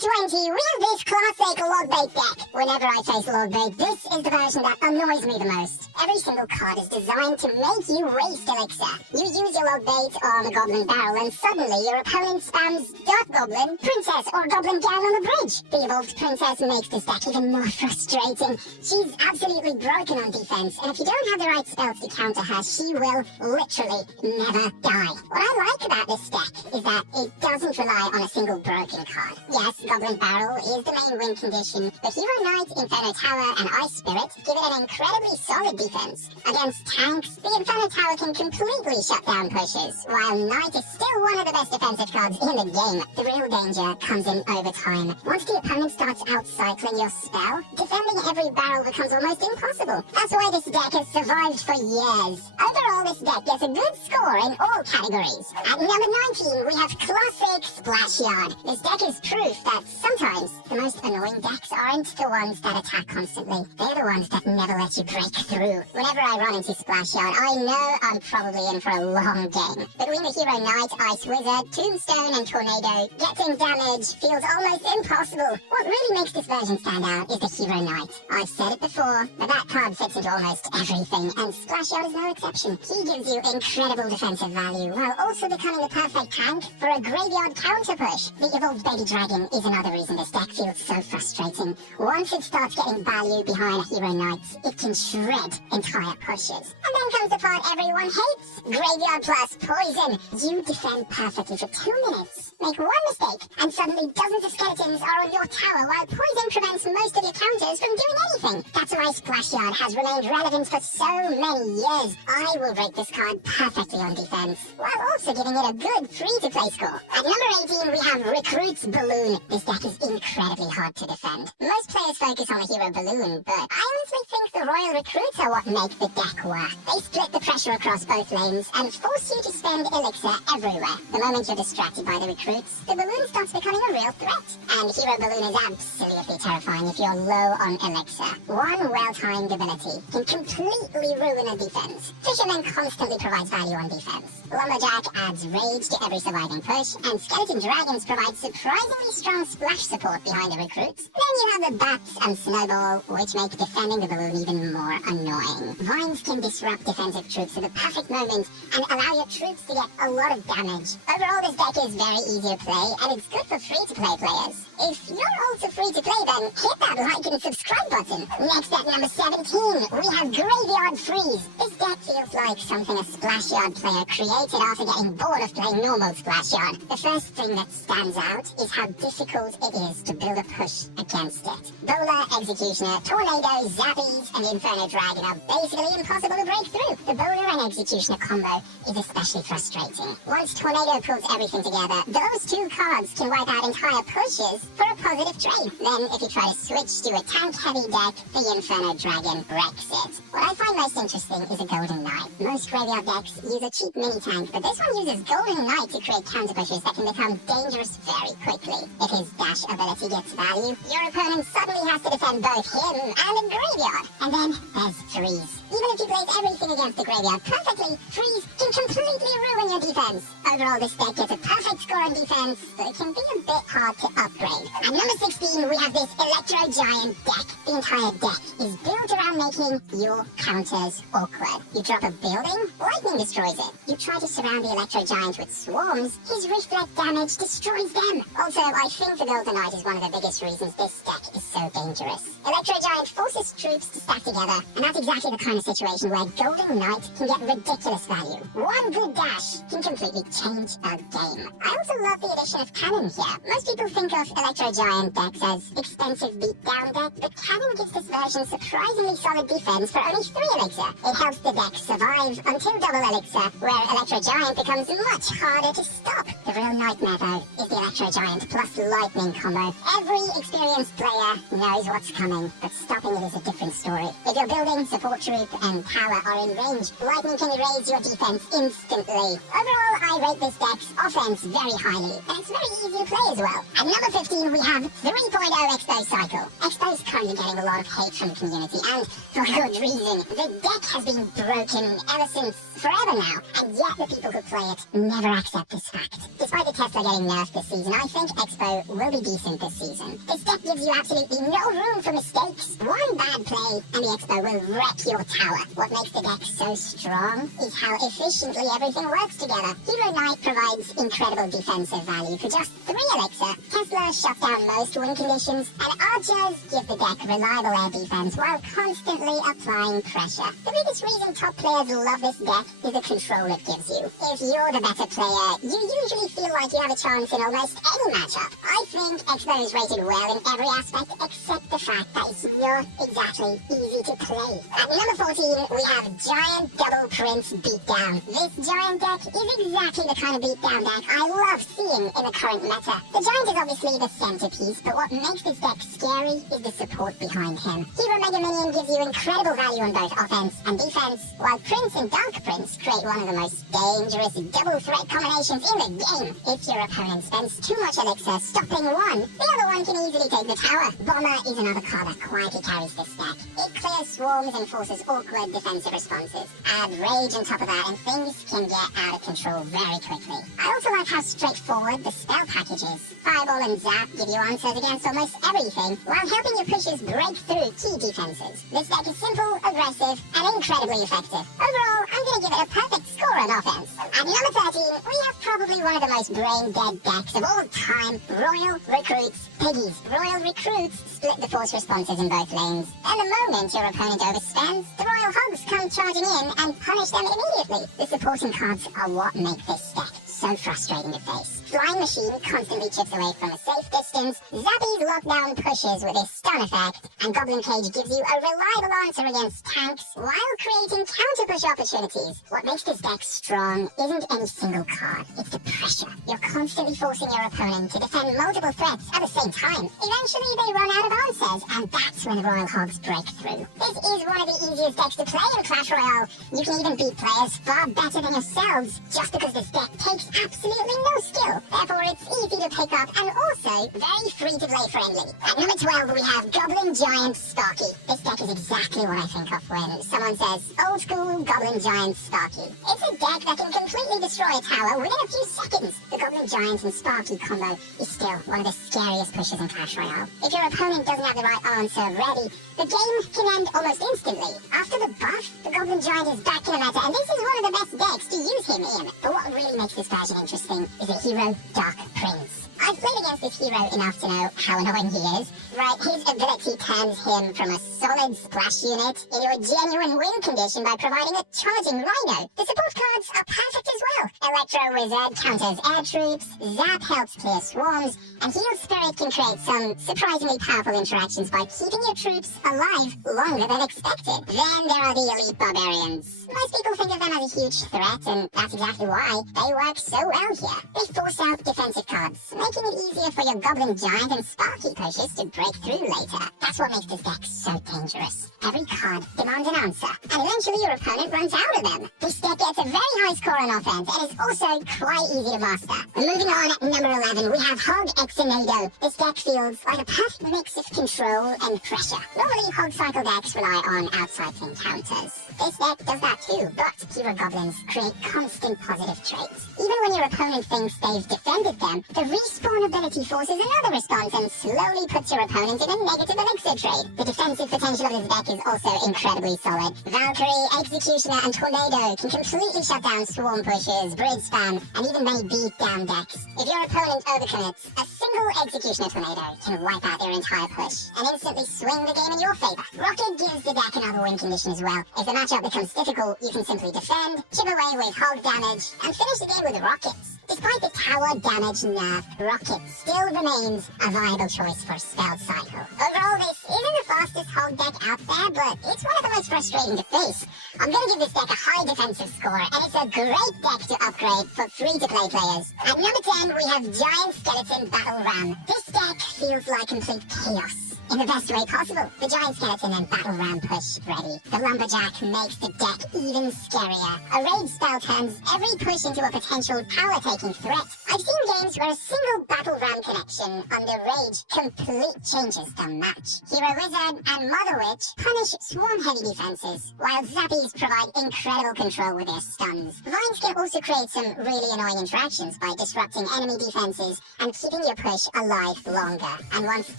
20, we have this classic log bait deck. Whenever I face log bait, this is the version that annoys me the most. Every single card is designed to make you waste elixir. You use your log bait on a goblin barrel and suddenly your opponent spams Dot Goblin, Princess, or Goblin Gal on the bridge. The evolved Princess makes this deck even more frustrating. She's absolutely broken on defense, and if you don't have the right spells to counter her, she will literally never die. What I like about this deck is that it doesn't rely on a single broken card. Yes, Goblin Barrel is the main win condition, but Hero Knight, Inferno Tower, and Ice Spirit give it an incredibly solid defense. Against tanks, the Inferno Tower can completely shut down pushes, while Knight is still one of the best defensive cards in the game. The real danger comes in over time. Once the opponent starts outcycling your spell, defending every barrel becomes almost impossible. That's why this deck has survived for years. Overall, this deck gets a good score in all categories. At number 19, we have Classic Splash Yard. This deck is proof that sometimes the most annoying decks aren't the ones that attack constantly. They're the ones that never let you break through. Whenever I run into Splash Yard, I know I'm probably in for a long game. Between the Hero Knight, Ice Wizard, Tombstone, and Tornado, getting damage feels almost impossible. What really makes this version stand out is the Hero Knight. I've said it before, but that card fits into almost everything, and Splash Yard is no exception. He gives you incredible defensive value, while also becoming the perfect tank for a graveyard counter push. The evolved Baby Dragon is another reason this deck feels so frustrating. Once it starts getting value behind a Hero Knight, it can shred entire pushes. And then comes the part everyone hates, Graveyard plus Poison. You defend perfectly for 2 minutes, make one mistake, and suddenly dozens of skeletons are on your tower, while Poison prevents most of your counters from doing anything. That's why Splash Yard has remained relevant for so many years. I will rate this card perfectly on defense, while also giving it a good free-to-play score. At number 18, we have Recruit's Balloon. This deck is incredibly hard to defend. Most players focus on the Hero Balloon, but I honestly think the Royal Recruits are what make the deck work. They split the pressure across both lanes and force you to spend elixir everywhere. The moment you're distracted by the recruits, the balloon starts becoming a real threat. And Hero Balloon is absolutely terrifying if you're low on elixir. One well-timed ability can completely ruin a defense. Fisherman constantly provides value on defense. Lumberjack adds rage to every surviving push, and Skeleton Dragons provide surprisingly strong splash support behind the recruits. Then you have the Bats and Snowball, which make defending the balloon even more annoying. Vines can disrupt defensive troops at the perfect moment and allow your troops to get a lot of damage. Overall, this deck is very easy to play, and it's good for free-to-play players. If you're also free-to-play, then hit that like and subscribe button. Next at number 17, we have Graveyard Freeze. This deck feels like something a Splash Yard player created after getting bored of playing normal Splash Yard. The first thing that stands out is how difficult it is to build a push against it. Bowler, Executioner, Tornado, Zappies, and Inferno Dragon are basically impossible to break through. The Bowler and Executioner combo is especially frustrating. Once Tornado pulls everything together, those two cards can wipe out entire pushes for a positive trade. Then, if you try to switch to a tank-heavy deck, the Inferno Dragon breaks it. What I find most interesting is a Golden Knight. Most graveyard decks use a cheap mini-tank, but this one uses Golden Knight to create counter pushes that can become dangerous very quickly. If his dash ability gets value, your opponent suddenly has to defend both him and the graveyard. And then there's Freeze. Even if you place everything against the graveyard perfectly, Freeze can completely ruin your defense. Overall, this deck gets a perfect score on defense, but it can be a bit hard to upgrade. At number 16, we have this Electro Giant deck. The entire deck is built around making your counters awkward. You drop a building, lightning destroys it. You try to surround the Electro Giant with swarms, his reflect damage destroys them. Also, I think the Golden Knight is one of the biggest reasons this deck is so dangerous. Electro Giant forces troops to stack together, and that's exactly the kind of situation where Golden Knight can get ridiculous value. One good dash can completely change a game. I also love the addition of Cannon here. Most people think of Electro Giant decks as expensive beatdown deck, but Cannon gives this version surprisingly solid defense for only 3 elixir. It helps the deck survive until double elixir, where Electro Giant becomes much harder to stop. The real nightmare though is the Electro Giant plus lightning combo. Every experienced player knows what's coming, but stopping it is a different story. If your building, support troop, and tower are in range, lightning can erase your defense instantly. Overall, I rate this deck's offense very highly, and it's very easy to play as well. At number 15, we have 3.0 Expo Cycle. Expo is currently getting a lot of hate from the community, and for good reason. The deck has been broken ever since forever now, and yet the people who play it never accept this fact. Despite the Tesla getting nerfed this season, I think Expo will be decent this season. This deck gives you absolutely no room for mistakes. One bad play and the Expo will wreck your tower. What makes the deck so strong is how efficiently everything works together. Hero Knight provides incredible defensive value. For just 3 elixir, Tesla shuts down most win conditions, and Archers give the deck reliable air defense while constantly applying pressure. The biggest reason top players love this deck is the control it gives you. If you're the better player, you usually feel like you have a chance in almost any matchup. I think Expo is rated well in every aspect except the fact that it's not exactly easy to play. At number 14, we have Giant Double Prince Beatdown. This Giant deck is exactly the kind of beatdown deck I love seeing in the current meta. The Giant is obviously the centerpiece, but what makes this deck scary is the support behind him. Hero Mega Minion gives you incredible value on both offense and defense, while Prince and Dark Prince create one of the most dangerous double threat combinations in the game. If your opponent spends too much elixir stopping one, the other one can easily take the tower. Bomber is another card that quietly carries this deck. It clears swarms and forces awkward defensive responses. Add rage on top of that and things can get out of control very quickly. I also like how straightforward the spell package is. Fireball and Zap give you answers against almost everything, while helping your pushers break through key defenses. This deck is simple, aggressive, and incredibly effective. Overall, I'm gonna give it a perfect score on offense. At number 13, we have probably one of the most brain-dead decks of all time, Royal Recruits Piggies. Royal Recruits split the force responses in both lanes, and the moment your opponent overspends, the Royal Hogs come charging in and punish them immediately. The supporting cards are what make this deck so frustrating to face. Flying Machine constantly chips away from a safe distance, Zappy's lockdown pushes with his stun effect, and Goblin Cage gives you a reliable answer against tanks while creating counter-push opportunities. What makes this deck strong isn't any single card, it's the pressure. You're constantly forcing your opponent to defend multiple threats at the same time. Eventually they run out of answers, and that's when the Royal Hogs break through. This is one of the easiest decks to play in Clash Royale. You can even beat players far better than yourselves, just because this deck takes absolutely no skill. Therefore, it's easy to pick up and also very free-to-play friendly. At number 12, we have Goblin Giant Sparky. This deck is exactly what I think of when someone says, old school Goblin Giant Sparky. It's a deck that can completely destroy a tower within a few seconds. The Goblin Giant and Sparky combo is still one of the scariest pushes in Clash Royale. If your opponent doesn't have the right answer ready, the game can end almost instantly. After the buff, the Goblin Giant is back in the meta, and this is one of the best decks to use him in. But what really makes this version interesting is the hero Dark Prince. I've played against this hero enough to know how annoying he is. Right, his ability turns him from a solid splash unit into a genuine win condition by providing a charging Rhino. The support cards are perfect as well. Electro Wizard counters air troops, Zap helps clear swarms, and Heal Spirit can create some surprisingly powerful interactions by keeping your troops alive longer than expected. Then there are the Elite Barbarians. Most people think of them as a huge threat, and that's exactly why they work so well here. They force out defensive cards, making it easier for your Goblin Giant and Sparky pushes to break through later. That's what makes this deck so dangerous. Every card demands an answer, and eventually your opponent runs out of them. This deck gets a very high score on offense, and is also quite easy to master. Moving on, at number 11, we have Hog Exonado. This deck feels like a perfect mix of control and pressure. Normally, Hog Cycle decks rely on outcycling counters. This deck does that too, but Hero Goblins create constant positive traits. Even when your opponent thinks they've defended them, the respawn ability forces another response and slowly puts your opponent in a negative elixir trade. The defensive potential of this deck is also incredibly solid. Valkyrie, Executioner, and Tornado can completely shut down swarm pushes, bridge spam, and even many beat-down decks. If your opponent overcommits, a single Executioner Tornado can wipe out their entire push and instantly swing the game in your favor. Rocket gives the deck another win condition as well. If the matchup becomes difficult, you can simply defend, chip away with Hog damage, and finish the game with rockets. Despite the tower damage nerf, Rocket still remains a viable choice for spell cycle. Overall, this isn't the fastest Hog deck out there, but it's one of the most frustrating to face. I'm gonna give this deck a high defensive score, and it's a great deck to upgrade for free-to-play players. At number 10, we have Giant Skeleton Battle Ram. This deck feels like complete chaos. in the best way possible. The giant skeleton and battle ram push ready. The lumberjack makes the deck even scarier. A rage spell turns every push into a potential power-taking threat. I've seen games where a single battle ram connection under rage complete changes the match. Hero Wizard and Mother Witch punish swarm-heavy defenses, while Zappies provide incredible control with their stuns. Vines can also create some really annoying interactions by disrupting enemy defenses and keeping your push alive longer. And once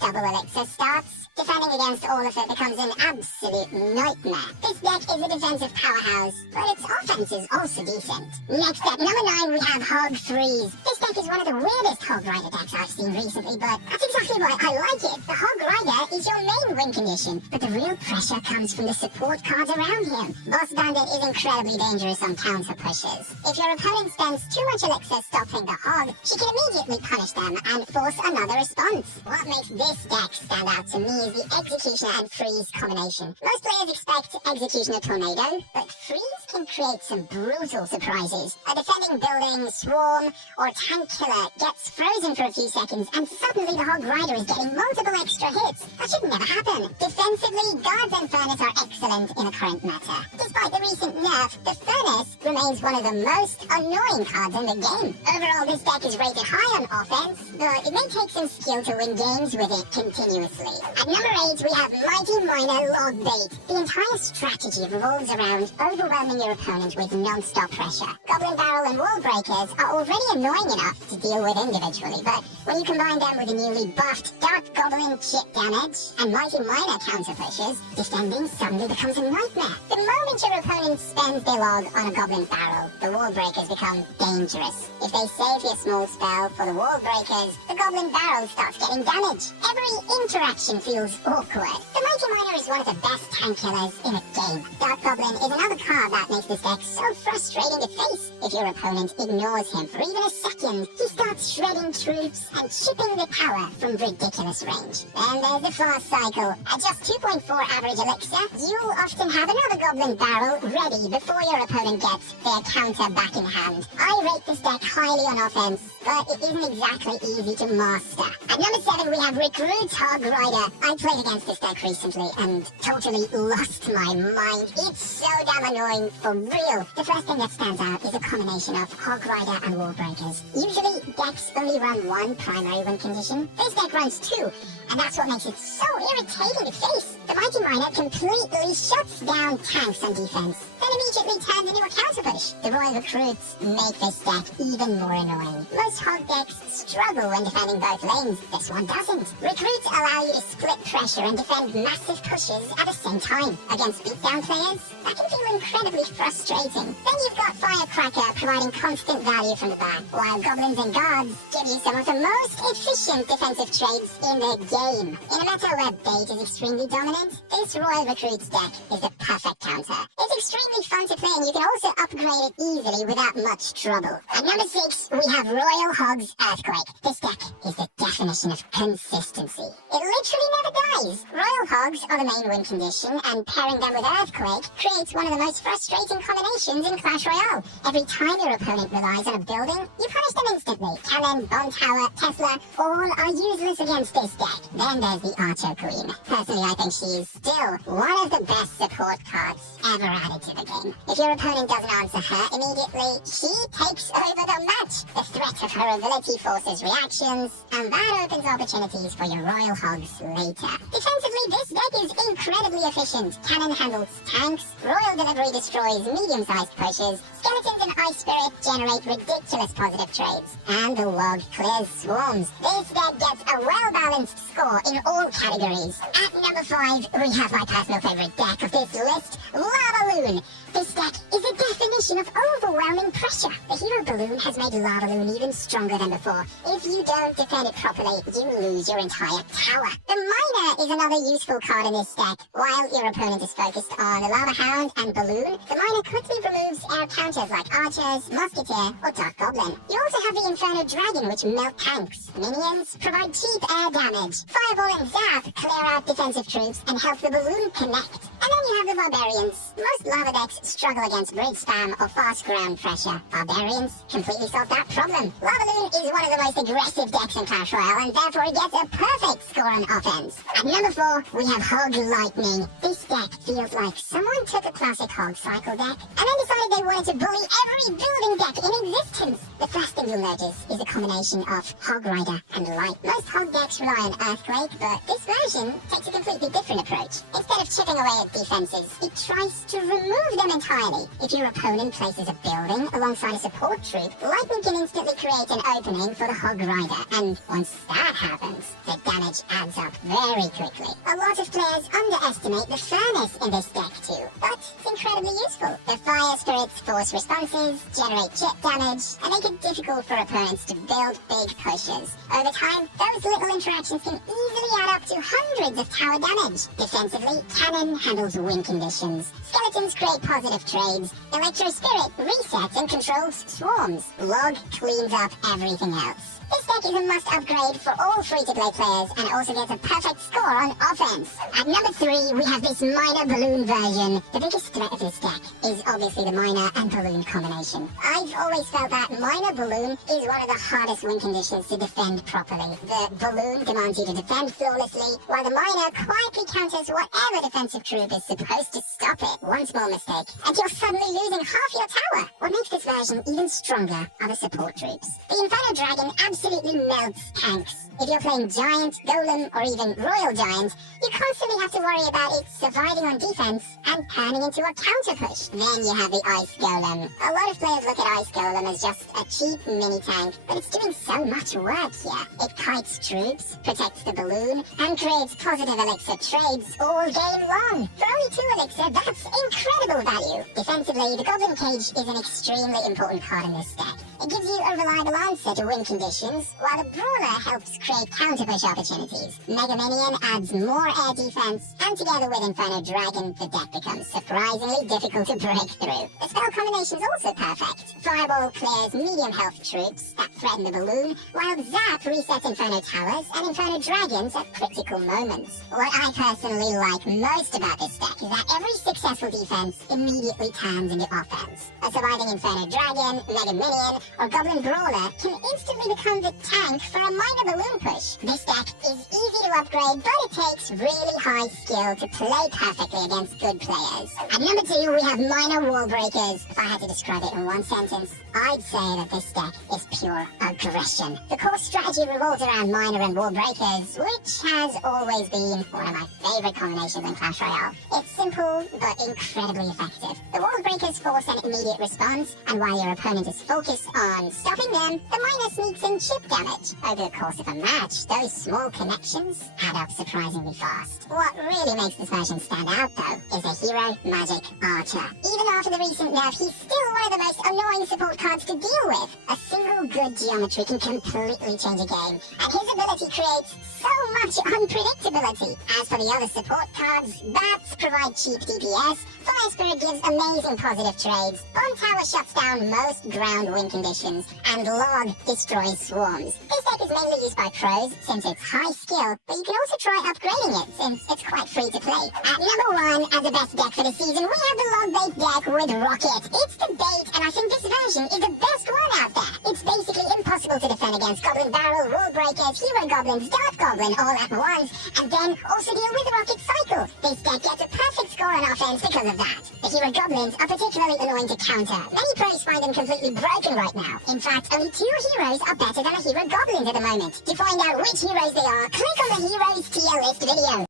double elixir starts, defending against all of it becomes an absolute nightmare. This deck is a defensive powerhouse, but its offense is also decent. Next up, number 9, we have Hog Freeze. This deck is one of the weirdest Hog Rider decks I've seen recently, but that's exactly why I like it. The Hog Rider is your main win condition, but the real pressure comes from the support cards around him. Boss Bandit is incredibly dangerous on counter pushes. If your opponent spends too much elixir stopping the Hog, she can immediately punish them and force another response. What makes this deck stand out to me is the Executioner and Freeze combination. Most players expect Executioner Tornado, but Freeze can create some brutal surprises. A defending building, swarm, or tank killer gets frozen for a few seconds and suddenly the Hog Rider is getting multiple extra hits. That should never happen. Defensively, Guards and Furnace are excellent in the current meta. Despite the recent nerf, the Furnace remains one of the most annoying cards in the game. Overall, this deck is rated high on offense, but it may take some skill to win games with it continuously. At number 8, we have Mighty Miner Log Bait. The entire strategy revolves around overwhelming your opponent with non-stop pressure. Goblin Barrel and Wall Breakers are already annoying enough to deal with individually, but when you combine them with the newly buffed Dark Goblin chip damage and Mighty Miner counter pushes, defending suddenly becomes a nightmare. The moment your opponent spends their log on a Goblin Barrel, the Wall Breakers become dangerous. If they save your small spell for the Wall Breakers, the Goblin Barrel starts getting damage. Every interaction feels awkward. The Mighty Miner is one of the best tank killers in the game. Dark Goblin is another card that makes this deck so frustrating to face. If your opponent ignores him for even a second, he starts shredding troops and chipping the power from ridiculous range. Then there's the Fast Cycle. At just 2.4 average elixir, you'll often have another Goblin Barrel ready before your opponent gets their counter back in hand. I rate this deck highly on offense, but it isn't exactly easy to master. At number 7, we have Recruit Hog Rider. I played against this deck recently and totally lost my mind. It's so damn annoying, for real. The first thing that stands out is a combination of Hog Rider and Wall Breakers. Usually, decks only run one primary win condition. This deck runs two, and that's what makes it so irritating to face. The Mighty Miner completely shuts down tanks on defense, then immediately turns into a counter push. The Royal Recruits make this deck even more annoying. Most Hog decks struggle when defending both lanes. This one doesn't. Recruits allow you to split pressure and defend massive pushes at the same time. Against beatdown players, that can feel incredibly frustrating. Then you've got Firecracker providing constant value from the back, while Goblins and Guards give you some of the most efficient defensive trades in the game. In a meta where bait is extremely dominant, this Royal Recruits deck is the perfect counter. It's extremely fun to play and you can also upgrade it easily without much trouble. At number 6, we have Royal Hogs Earthquake. This deck is the definition of consistency. It literally never dies. Royal Hogs are the main win condition, and pairing them with Earthquake creates one of the most frustrating combinations in Clash Royale. Every time your opponent relies on a building, you punish them instantly. Cannon, Bomb Tower, Tesla, all are useless against this deck. Then there's the Joekoii. Personally, I think she is still one of the best support cards ever added to the game. If your opponent doesn't answer her immediately, she takes over the match. The threat of her ability forces reactions, and that opens opportunities for your Royal Hogs later. Defensively, this deck is incredibly efficient. Cannon handles tanks, Royal Delivery destroys medium-sized pushes, Skeletons and Ice Spirit generate ridiculous positive trades, and the Log clears swarms. This deck gets a well-balanced score in all categories. At number 5, we have my personal favorite deck of this list, Lava Loon. This deck is the definition of overwhelming pressure. The Hero Balloon has made Lava Loon even stronger than before. If you don't defend it properly, you lose your entire tower. The Miner is another useful card in this deck. While your opponent is focused on the Lava Hound and Balloon, the Miner quickly removes air counters like Archers, Musketeer, or Dark Goblin. You also have the Inferno Dragon, which melt tanks. Minions provide cheap air damage. Fireball and Zap clear out defensive troops and help the Balloon connect. And then you have the Barbarians. Most lava decks struggle against bridge spam or fast ground pressure. Barbarians completely solve that problem. Lavaloon is one of the most aggressive decks in Clash Royale, and therefore it gets a perfect score on offense. At number 4, we have Hog Lightning. This deck feels like someone took a classic Hog cycle deck and then decided they wanted to bully every building deck in existence. The first thing you'll notice is a combination of Hog Rider and Light. Most Hog decks rely on Earthquake, but this version takes a completely different approach. Instead of chipping away at defenses, it tries to remove them entirely. If your opponent places a building alongside a support troop, Lightning can instantly create an opening for the Hog Rider, and once that happens, the damage adds up very quickly. A lot of players underestimate the furnace in this deck too, but it's incredibly useful. The Fire Spirits force responses, generate chip damage, and make it difficult for opponents to build big pushes. Over time, those little interactions can easily add up to hundreds of tower damage. Defensively, Cannon handles win conditions. Skeletons create positive trades. Electro Spirit resets and controls swarms. Log cleans up everything else. This deck is a must upgrade for all free-to-play players and also gets a perfect score on offense. At number 3, we have this Miner Balloon version. The biggest threat of this deck is obviously the Miner and Balloon combination. I've always felt that Miner Balloon is one of the hardest win conditions to defend properly. The Balloon demands you to defend flawlessly, while the Miner quietly counters whatever defensive troop is supposed to stop it. One small mistake, and you're suddenly losing half your tower. What makes this version even stronger are the support troops. The Inferno Dragon absolutely melts tanks. If you're playing Giant, Golem, or even Royal Giant, you constantly have to worry about it surviving on defense and turning into a counter push. Then you have the Ice Golem. A lot of players look at Ice Golem as just a cheap mini tank, but it's doing so much work here. It kites troops, protects the balloon, and creates positive elixir trades all game long. For only 2 elixir, that's incredible value. Defensively, the Goblin Cage is an extremely important card in this deck. It gives you a reliable answer to win conditions, while the Brawler helps create counter-push opportunities. Mega Minion adds more air defense, and together with Inferno Dragon, the deck becomes surprisingly difficult to break through. The spell combination is also perfect. Fireball clears medium health troops that threaten the balloon, while Zap resets Inferno Towers and Inferno Dragons at critical moments. What I personally like most about this deck is that every successful defense immediately turns into offense. A surviving Inferno Dragon, Mega Minion, or Goblin Brawler can instantly become the tank for a Miner Balloon push. This deck is easy to upgrade, but it takes really high skill to play perfectly against good players. At number 2, we have Miner Wall Breakers. If I had to describe it in one sentence, I'd say that this deck is pure aggression. The core strategy revolves around Miner and Wall Breakers, which has always been one of my favorite combinations in Clash Royale. It's simple, but incredibly effective. The Wall Breakers force an immediate response, and while your opponent is focused on stopping them, the Miner sneaks in chip damage. Over the course of a match, those small connections add up surprisingly fast. What really makes this version stand out, though, is a hero magic archer. Even after the recent nerf, he's still one of the most annoying support cards to deal with. A single good geometry can completely change a game, and his ability creates so much unpredictability. As for the other support cards, Bats provide cheap DPS, Fire Spirit gives amazing positive trades, Bomb Tower shuts down most ground win conditions, and Log destroys swarms. This deck is mainly used by pros since it's high skill, but you can also try upgrading it since it's quite free to play. At number 1, as the best deck for the season, we have the Log Bait deck with Rocket. It's the bait, and I think this version is the best one out there. It's basically impossible to defend against Goblin Barrel, Wall Breakers, Hero Goblins, Dart Goblin all at once, and then also deal with the Rocket Cycle. This deck gets a perfect score on offense because of that. The Hero Goblins are particularly annoying to counter. Many pros find them completely broken right now. In fact, only 2 heroes are better than a Hero Goblins at the moment. To find out which heroes they are, click on the Heroes tier list video.